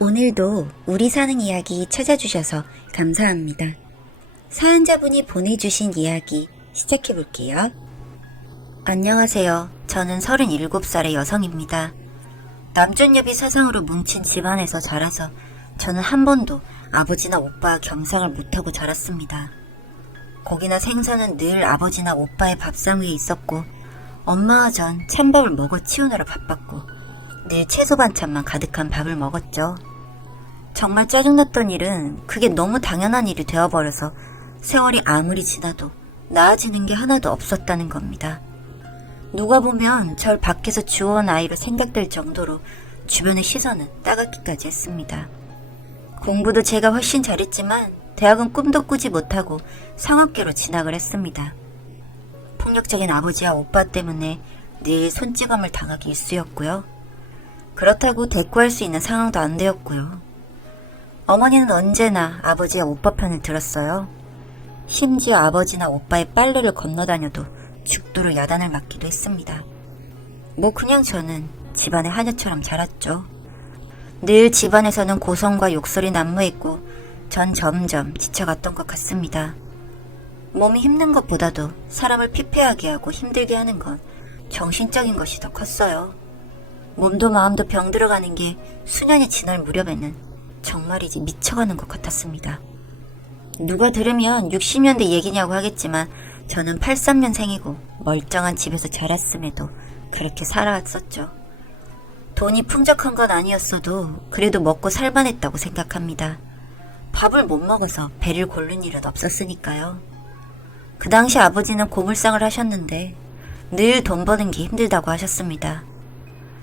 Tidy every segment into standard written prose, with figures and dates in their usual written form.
오늘도 우리 사는 이야기 찾아주셔서 감사합니다. 사연자분이 보내주신 이야기 시작해볼게요. 안녕하세요. 저는 37살의 여성입니다. 남존여비 사상으로 뭉친 집안에서 자라서 저는 한 번도 아버지나 오빠와 겸상을 못하고 자랐습니다. 고기나 생선은 늘 아버지나 오빠의 밥상 위에 있었고 엄마와 전 찬밥을 먹어 치우느라 바빴고 늘 채소 반찬만 가득한 밥을 먹었죠. 정말 짜증났던 일은 그게 너무 당연한 일이 되어버려서 세월이 아무리 지나도 나아지는 게 하나도 없었다는 겁니다. 누가 보면 절 밖에서 주워온 아이로 생각될 정도로 주변의 시선은 따갑기까지 했습니다. 공부도 제가 훨씬 잘했지만 대학은 꿈도 꾸지 못하고 상업계로 진학을 했습니다. 폭력적인 아버지와 오빠 때문에 늘 손찌검을 당하기 일쑤였고요. 그렇다고 대꾸할 수 있는 상황도 안 되었고요. 어머니는 언제나 아버지와 오빠 편을 들었어요. 심지어 아버지나 오빠의 빨래를 건너다녀도 죽도록 야단을 맞기도 했습니다. 그냥 저는 집안의 하녀처럼 자랐죠. 늘 집안에서는 고성과 욕설이 난무했고 전 점점 지쳐갔던 것 같습니다. 몸이 힘든 것보다도 사람을 피폐하게 하고 힘들게 하는 건 정신적인 것이 더 컸어요. 몸도 마음도 병들어가는 게 수년이 지날 무렵에는 정말이지 미쳐가는 것 같았습니다. 누가 들으면 60년대 얘기냐고 하겠지만 저는 83년생이고 멀쩡한 집에서 자랐음에도 그렇게 살아왔었죠. 돈이 풍족한 건 아니었어도 그래도 먹고 살만했다고 생각합니다. 밥을 못 먹어서 배를 고른 일은 없었으니까요. 그 당시 아버지는 고물상을 하셨는데 늘 돈 버는 게 힘들다고 하셨습니다.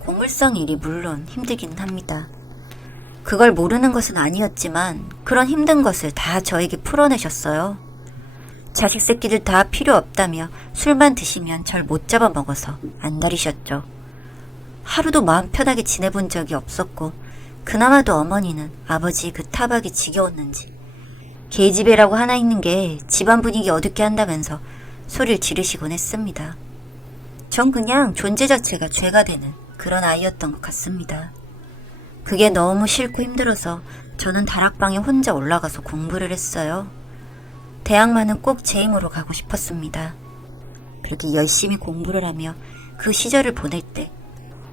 고물상 일이 물론 힘들기는 합니다. 그걸 모르는 것은 아니었지만 그런 힘든 것을 다 저에게 풀어내셨어요. 자식 새끼들 다 필요 없다며 술만 드시면 절 못 잡아먹어서 안달이셨죠. 하루도 마음 편하게 지내본 적이 없었고 그나마도 어머니는 아버지의 그 타박이 지겨웠는지 계집애라고 하나 있는 게 집안 분위기 어둡게 한다면서 소리를 지르시곤 했습니다. 전 그냥 존재 자체가 죄가 되는 그런 아이였던 것 같습니다. 그게 너무 싫고 힘들어서 저는 다락방에 혼자 올라가서 공부를 했어요. 대학만은 꼭 제 힘으로 가고 싶었습니다. 그렇게 열심히 공부를 하며 그 시절을 보낼 때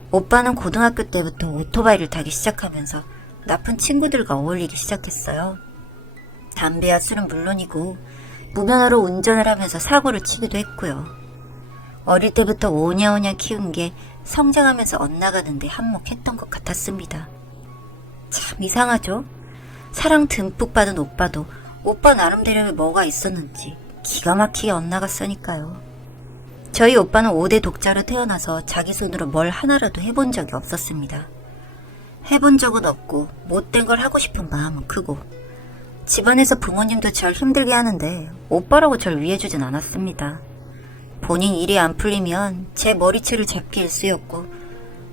오빠는 고등학교 때부터 오토바이를 타기 시작하면서 나쁜 친구들과 어울리기 시작했어요. 담배와 술은 물론이고 무면허로 운전을 하면서 사고를 치기도 했고요. 어릴 때부터 오냐오냐 키운 게 성장하면서 엇나가는데 한몫했던 것 같았습니다. 참 이상하죠? 사랑 듬뿍 받은 오빠도 오빠 나름대로의 뭐가 있었는지 기가 막히게 엇나갔으니까요. 저희 오빠는 5대 독자로 태어나서 자기 손으로 뭘 하나라도 해본 적이 없었습니다. 해본 적은 없고 못된 걸 하고 싶은 마음은 크고 집안에서 부모님도 절 힘들게 하는데 오빠라고 절 위해주진 않았습니다. 본인 일이 안 풀리면 제 머리채를 잡기 일쑤였고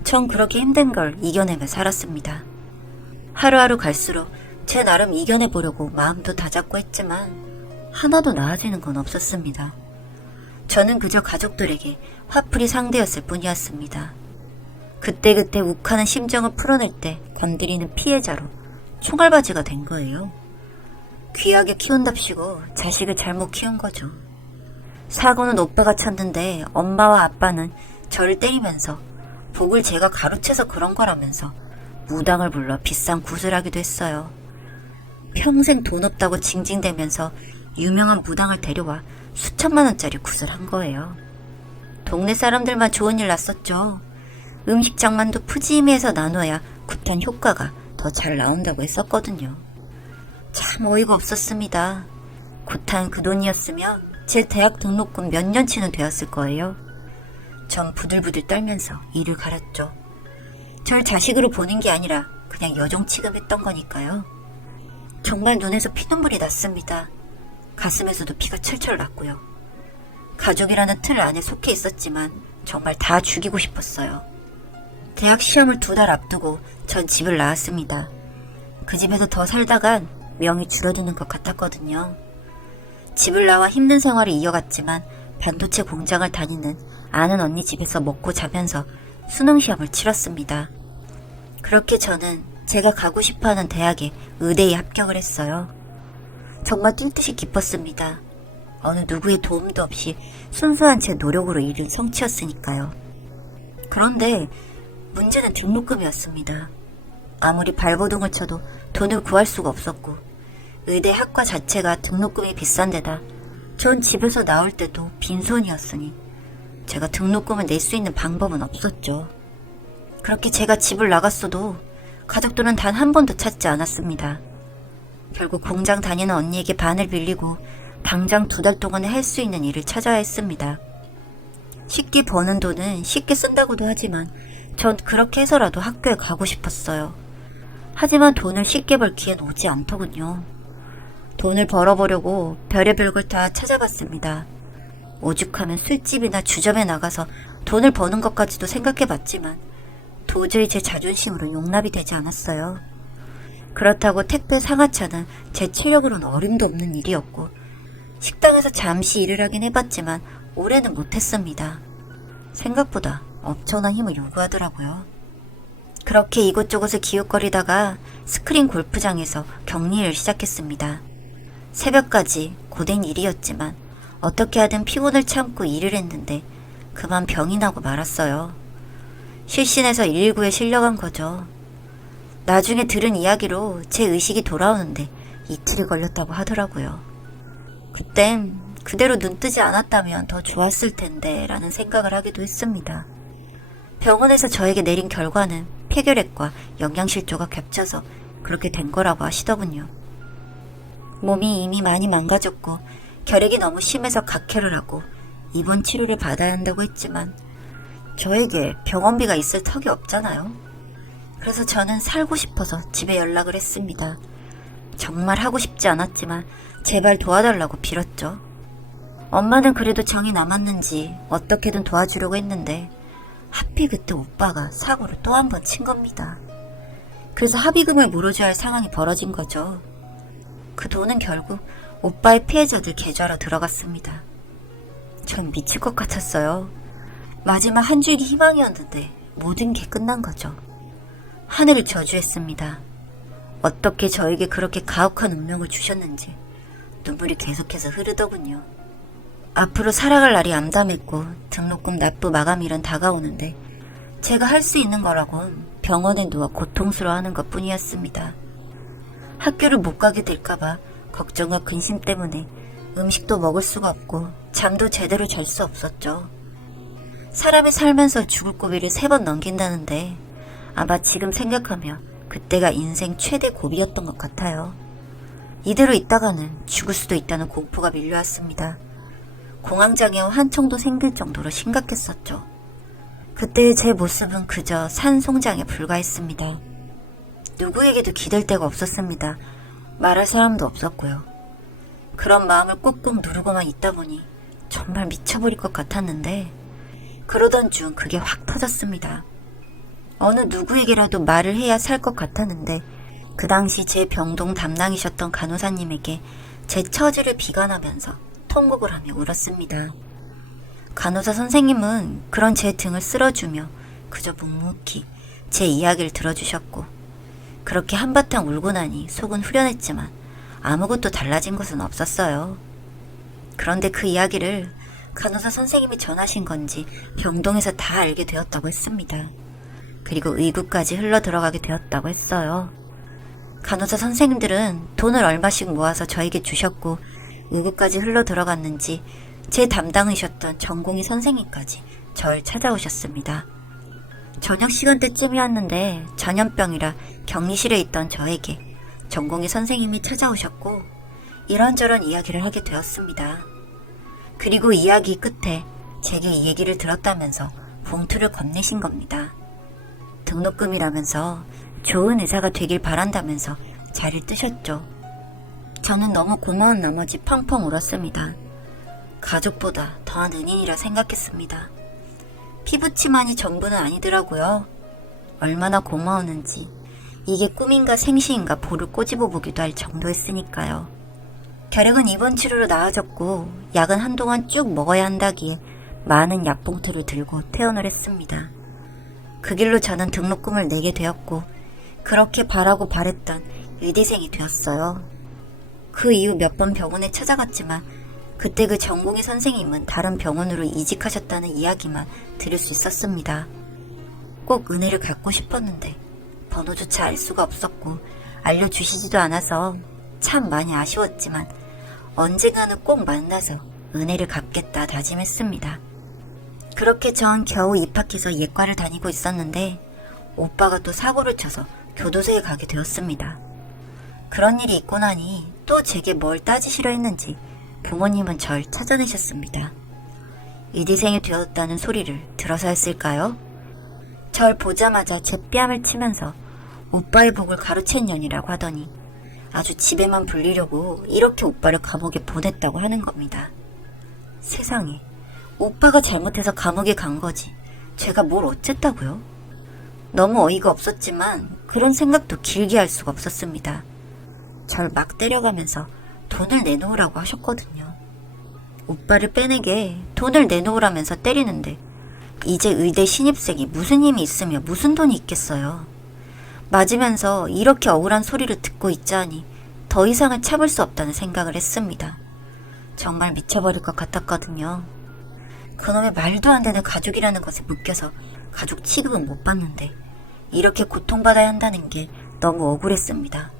전 그렇게 힘든 걸 이겨내며 살았습니다. 하루하루 갈수록 제 나름 이겨내보려고 마음도 다잡고 했지만 하나도 나아지는 건 없었습니다. 저는 그저 가족들에게 화풀이 상대였을 뿐이었습니다. 그때그때 욱하는 심정을 풀어낼 때 건드리는 피해자로 총알바지가 된 거예요. 귀하게 키운답시고 자식을 잘못 키운 거죠. 사고는 오빠가 쳤는데 엄마와 아빠는 저를 때리면서 복을 제가 가로채서 그런 거라면서 무당을 불러 비싼 굿을 하기도 했어요. 평생 돈 없다고 징징대면서 유명한 무당을 데려와 수천만 원짜리 굿을 한 거예요. 동네 사람들만 좋은 일 났었죠. 음식 장만도 푸짐해서 나눠야 굿한 효과가 더 잘 나온다고 했었거든요. 참 어이가 없었습니다. 굿한 그 돈이었으면 제 대학 등록금 몇 년치는 되었을 거예요. 전 부들부들 떨면서 이를 갈았죠. 절 자식으로 보는 게 아니라 그냥 여종 취급했던 거니까요. 정말 눈에서 피눈물이 났습니다. 가슴에서도 피가 철철 났고요. 가족이라는 틀 안에 속해 있었지만 정말 다 죽이고 싶었어요. 대학 시험을 2달 앞두고 전 집을 나왔습니다. 그 집에서 더 살다간 명이 줄어드는 것 같았거든요. 집을 나와 힘든 생활을 이어갔지만 반도체 공장을 다니는 아는 언니 집에서 먹고 자면서 수능시험을 치렀습니다. 그렇게 저는 제가 가고 싶어하는 대학에 의대에 합격을 했어요. 정말 뛸 듯이 기뻤습니다. 어느 누구의 도움도 없이 순수한 제 노력으로 이룬 성취였으니까요. 그런데 문제는 등록금이었습니다. 아무리 발버둥을 쳐도 돈을 구할 수가 없었고 의대 학과 자체가 등록금이 비싼 데다 전 집에서 나올 때도 빈손이었으니 제가 등록금을 낼 수 있는 방법은 없었죠. 그렇게 제가 집을 나갔어도 가족들은 단 한 번도 찾지 않았습니다. 결국 공장 다니는 언니에게 반을 빌리고 당장 2달 동안에 할 수 있는 일을 찾아야 했습니다. 쉽게 버는 돈은 쉽게 쓴다고도 하지만 전 그렇게 해서라도 학교에 가고 싶었어요. 하지만 돈을 쉽게 벌 기회는 오지 않더군요. 돈을 벌어보려고 별의별 걸 다 찾아봤습니다. 오죽하면 술집이나 주점에 나가서 돈을 버는 것까지도 생각해봤지만 도저히 제 자존심으로 용납이 되지 않았어요. 그렇다고 택배 상하차는 제 체력으로는 어림도 없는 일이었고 식당에서 잠시 일을 하긴 해봤지만 오래는 못했습니다. 생각보다 엄청난 힘을 요구하더라고요. 그렇게 이곳저곳을 기웃거리다가 스크린 골프장에서 격리를 시작했습니다. 새벽까지 고된 일이었지만 어떻게 하든 피곤을 참고 일을 했는데 그만 병이 나고 말았어요. 실신해서 119에 실려간 거죠. 나중에 들은 이야기로 제 의식이 돌아오는데 이틀이 걸렸다고 하더라고요. 그땐 그대로 눈 뜨지 않았다면 더 좋았을 텐데 라는 생각을 하기도 했습니다. 병원에서 저에게 내린 결과는 폐결핵과 영양실조가 겹쳐서 그렇게 된 거라고 하시더군요. 몸이 이미 많이 망가졌고 결핵이 너무 심해서 각혈을 하고 입원 치료를 받아야 한다고 했지만 저에게 병원비가 있을 턱이 없잖아요. 그래서 저는 살고 싶어서 집에 연락을 했습니다. 정말 하고 싶지 않았지만 제발 도와달라고 빌었죠. 엄마는 그래도 정이 남았는지 어떻게든 도와주려고 했는데 하필 그때 오빠가 사고를 또 한 번 친 겁니다. 그래서 합의금을 물어줘야 할 상황이 벌어진 거죠. 그 돈은 결국 오빠의 피해자들 계좌로 들어갔습니다. 전 미칠 것 같았어요. 마지막 한 줄기 희망이었는데 모든 게 끝난 거죠. 하늘을 저주했습니다. 어떻게 저에게 그렇게 가혹한 운명을 주셨는지 눈물이 계속해서 흐르더군요. 앞으로 살아갈 날이 암담했고 등록금 납부 마감일은 다가오는데 제가 할 수 있는 거라곤 병원에 누워 고통스러워하는 것 뿐이었습니다. 학교를 못 가게 될까봐 걱정과 근심 때문에 음식도 먹을 수가 없고 잠도 제대로 잘 수 없었죠. 사람이 살면서 죽을 고비를 3번 넘긴다는데 아마 지금 생각하면 그때가 인생 최대 고비였던 것 같아요. 이대로 있다가는 죽을 수도 있다는 공포가 밀려왔습니다. 공황장애와 환청도 생길 정도로 심각했었죠. 그때의 제 모습은 그저 산송장에 불과했습니다. 누구에게도 기댈 데가 없었습니다. 말할 사람도 없었고요. 그런 마음을 꾹꾹 누르고만 있다 보니 정말 미쳐버릴 것 같았는데 그러던 중 그게 확 터졌습니다. 어느 누구에게라도 말을 해야 살 것 같았는데 그 당시 제 병동 담당이셨던 간호사님에게 제 처지를 비관하면서 통곡을 하며 울었습니다. 간호사 선생님은 그런 제 등을 쓸어주며 그저 묵묵히 제 이야기를 들어주셨고 그렇게 한바탕 울고 나니 속은 후련했지만 아무것도 달라진 것은 없었어요. 그런데 그 이야기를 간호사 선생님이 전하신 건지 병동에서 다 알게 되었다고 했습니다. 그리고 의구까지 흘러 들어가게 되었다고 했어요. 간호사 선생님들은 돈을 얼마씩 모아서 저에게 주셨고 의구까지 흘러 들어갔는지 제 담당이셨던 전공의 선생님까지 절 찾아오셨습니다. 저녁 시간대쯤이었는데 전염병이라 격리실에 있던 저에게 전공의 선생님이 찾아오셨고 이런저런 이야기를 하게 되었습니다. 그리고 이야기 끝에 제게 이 얘기를 들었다면서 봉투를 건네신 겁니다. 등록금이라면서 좋은 의사가 되길 바란다면서 자리를 뜨셨죠. 저는 너무 고마운 나머지 펑펑 울었습니다. 가족보다 더한 은인이라 생각했습니다. 피부치만이 전부는 아니더라고요. 얼마나 고마웠는지 이게 꿈인가 생시인가 볼을 꼬집어 보기도 할 정도였으니까요. 결핵은 입원 치료로 나아졌고 약은 한동안 쭉 먹어야 한다기에 많은 약봉투를 들고 퇴원을 했습니다. 그 길로 저는 등록금을 내게 되었고 그렇게 바라고 바랬던 의대생이 되었어요. 그 이후 몇 번 병원에 찾아갔지만 그때 그 전공의 선생님은 다른 병원으로 이직하셨다는 이야기만 들을 수 있었습니다. 꼭 은혜를 갖고 싶었는데 번호조차 알 수가 없었고 알려주시지도 않아서 참 많이 아쉬웠지만 언젠가는 꼭 만나서 은혜를 갚겠다 다짐했습니다. 그렇게 전 겨우 입학해서 예과를 다니고 있었는데 오빠가 또 사고를 쳐서 교도소에 가게 되었습니다. 그런 일이 있고 나니 또 제게 뭘 따지시려 했는지 부모님은 절 찾아내셨습니다. 의대생이 되었다는 소리를 들어서였을까요? 절 보자마자 제 뺨을 치면서 오빠의 복을 가로챈 년이라고 하더니 아주 집에만 불리려고 이렇게 오빠를 감옥에 보냈다고 하는 겁니다. 세상에, 오빠가 잘못해서 감옥에 간 거지 제가 뭘 어쨌다고요? 너무 어이가 없었지만 그런 생각도 길게 할 수가 없었습니다. 절 막 때려가면서 돈을 내놓으라고 하셨거든요. 오빠를 빼내게 돈을 내놓으라면서 때리는데 이제 의대 신입생이 무슨 힘이 있으며 무슨 돈이 있겠어요. 맞으면서 이렇게 억울한 소리를 듣고 있자니 더 이상은 참을 수 없다는 생각을 했습니다. 정말 미쳐버릴 것 같았거든요. 그놈의 말도 안 되는 가족이라는 것에 묶여서 가족 취급은 못 받는데 이렇게 고통받아야 한다는 게 너무 억울했습니다.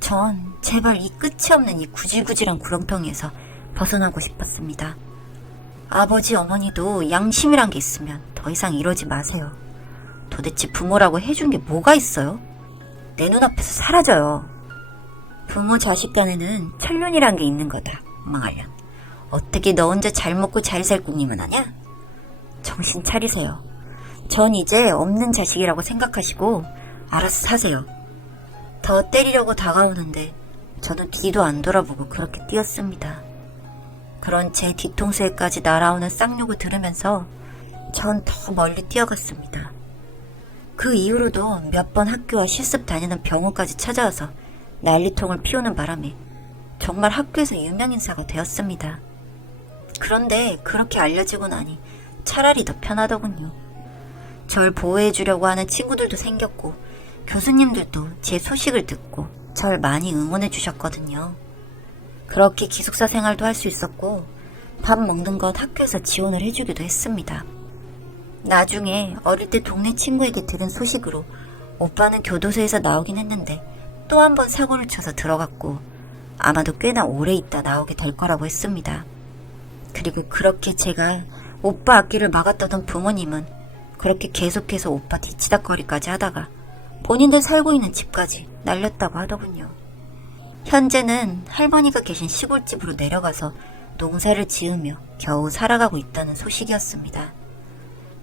전 제발 이 끝이 없는 이 구질구질한 구렁텅이에서 벗어나고 싶었습니다. 아버지 어머니도 양심이란 게 있으면 더 이상 이러지 마세요. 도대체 부모라고 해준 게 뭐가 있어요? 내 눈앞에서 사라져요. 부모 자식 간에는 천륜이란 게 있는 거다. 망할년. 어떻게 너 혼자 잘 먹고 잘 살 꿈님은 하냐? 정신 차리세요. 전 이제 없는 자식이라고 생각하시고 알아서 사세요. 더 때리려고 다가오는데 저는 뒤도 안 돌아보고 그렇게 뛰었습니다. 그런 제 뒤통수에까지 날아오는 쌍욕을 들으면서 전 더 멀리 뛰어갔습니다. 그 이후로도 몇 번 학교와 실습 다니는 병원까지 찾아와서 난리통을 피우는 바람에 정말 학교에서 유명인사가 되었습니다. 그런데 그렇게 알려지고 나니 차라리 더 편하더군요. 절 보호해주려고 하는 친구들도 생겼고 교수님들도 제 소식을 듣고 절 많이 응원해 주셨거든요. 그렇게 기숙사 생활도 할 수 있었고 밥 먹는 건 학교에서 지원을 해주기도 했습니다. 나중에 어릴 때 동네 친구에게 들은 소식으로 오빠는 교도소에서 나오긴 했는데 또 한 번 사고를 쳐서 들어갔고 아마도 꽤나 오래 있다 나오게 될 거라고 했습니다. 그리고 그렇게 제가 오빠 앞길을 막았다던 부모님은 그렇게 계속해서 오빠 뒤치다거리까지 하다가 본인들 살고 있는 집까지 날렸다고 하더군요. 현재는 할머니가 계신 시골집으로 내려가서 농사를 지으며 겨우 살아가고 있다는 소식이었습니다.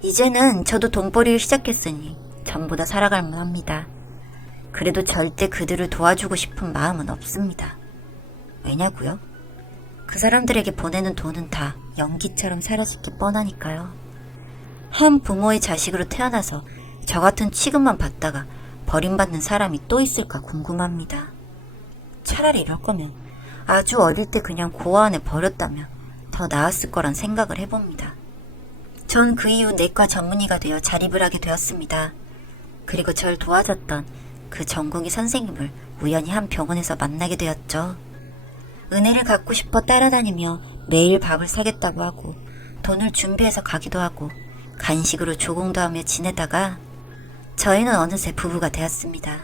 이제는 저도 돈벌이를 시작했으니 전보다 살아갈 만합니다. 그래도 절대 그들을 도와주고 싶은 마음은 없습니다. 왜냐고요? 그 사람들에게 보내는 돈은 다 연기처럼 사라질 게 뻔하니까요. 한 부모의 자식으로 태어나서 저 같은 취급만 받다가 버림받는 사람이 또 있을까 궁금합니다. 차라리 이럴 거면 아주 어릴 때 그냥 고아 안에 버렸다면 더 나았을 거란 생각을 해봅니다. 전 그 이후 내과 전문의가 되어 자립을 하게 되었습니다. 그리고 절 도와줬던 그 전공의 선생님을 우연히 한 병원에서 만나게 되었죠. 은혜를 갖고 싶어 따라다니며 매일 밥을 사겠다고 하고 돈을 준비해서 가기도 하고 간식으로 조공도 하며 지내다가 저희는 어느새 부부가 되었습니다.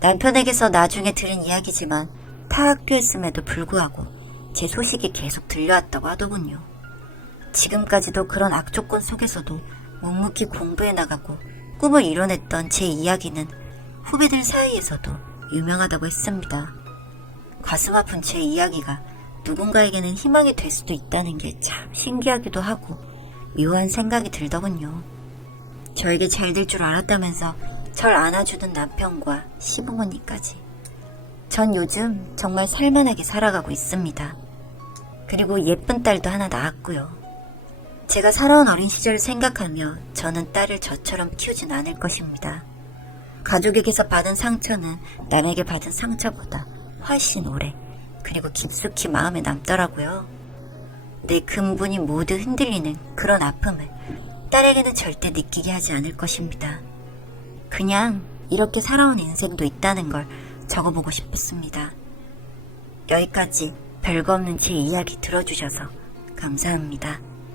남편에게서 나중에 들은 이야기지만 타 학교였음에도 불구하고 제 소식이 계속 들려왔다고 하더군요. 지금까지도 그런 악조건 속에서도 묵묵히 공부해 나가고 꿈을 이뤄냈던 제 이야기는 후배들 사이에서도 유명하다고 했습니다. 가슴 아픈 제 이야기가 누군가에게는 희망이 될 수도 있다는 게 참 신기하기도 하고 묘한 생각이 들더군요. 저에게 잘 될 줄 알았다면서 절 안아주던 남편과 시부모님까지. 전 요즘 정말 살만하게 살아가고 있습니다. 그리고 예쁜 딸도 하나 낳았고요. 제가 살아온 어린 시절을 생각하며 저는 딸을 저처럼 키우진 않을 것입니다. 가족에게서 받은 상처는 남에게 받은 상처보다 훨씬 오래 그리고 깊숙이 마음에 남더라고요. 내 근본이 모두 흔들리는 그런 아픔을 딸에게는 절대 느끼게 하지 않을 것입니다. 그냥 이렇게 살아온 인생도 있다는 걸 적어보고 싶었습니다. 여기까지 별거 없는 제 이야기 들어주셔서 감사합니다.